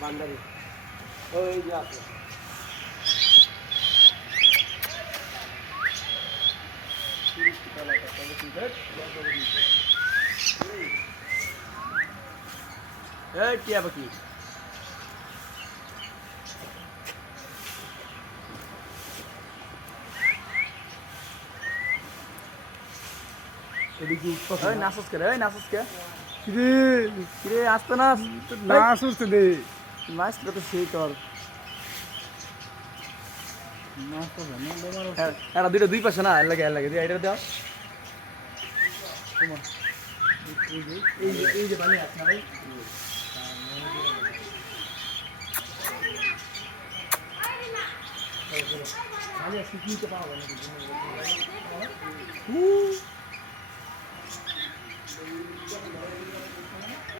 বান্দারি ওই যে আছে এই টিয়া পাখি এদিকে ওই নাচস কে ওই নাচস কে কিরে কিরে আসতো না না আসতে দে নাচ তো সেই তোর না তো জানো তোমার এরা দুইটা দুই পাশে না এর লাগে দিয়ে এটা দাও তোমার এই যে বানিয়ে আছে না ভাই বানিয়ে শিখিয়ে পাওয়া যায়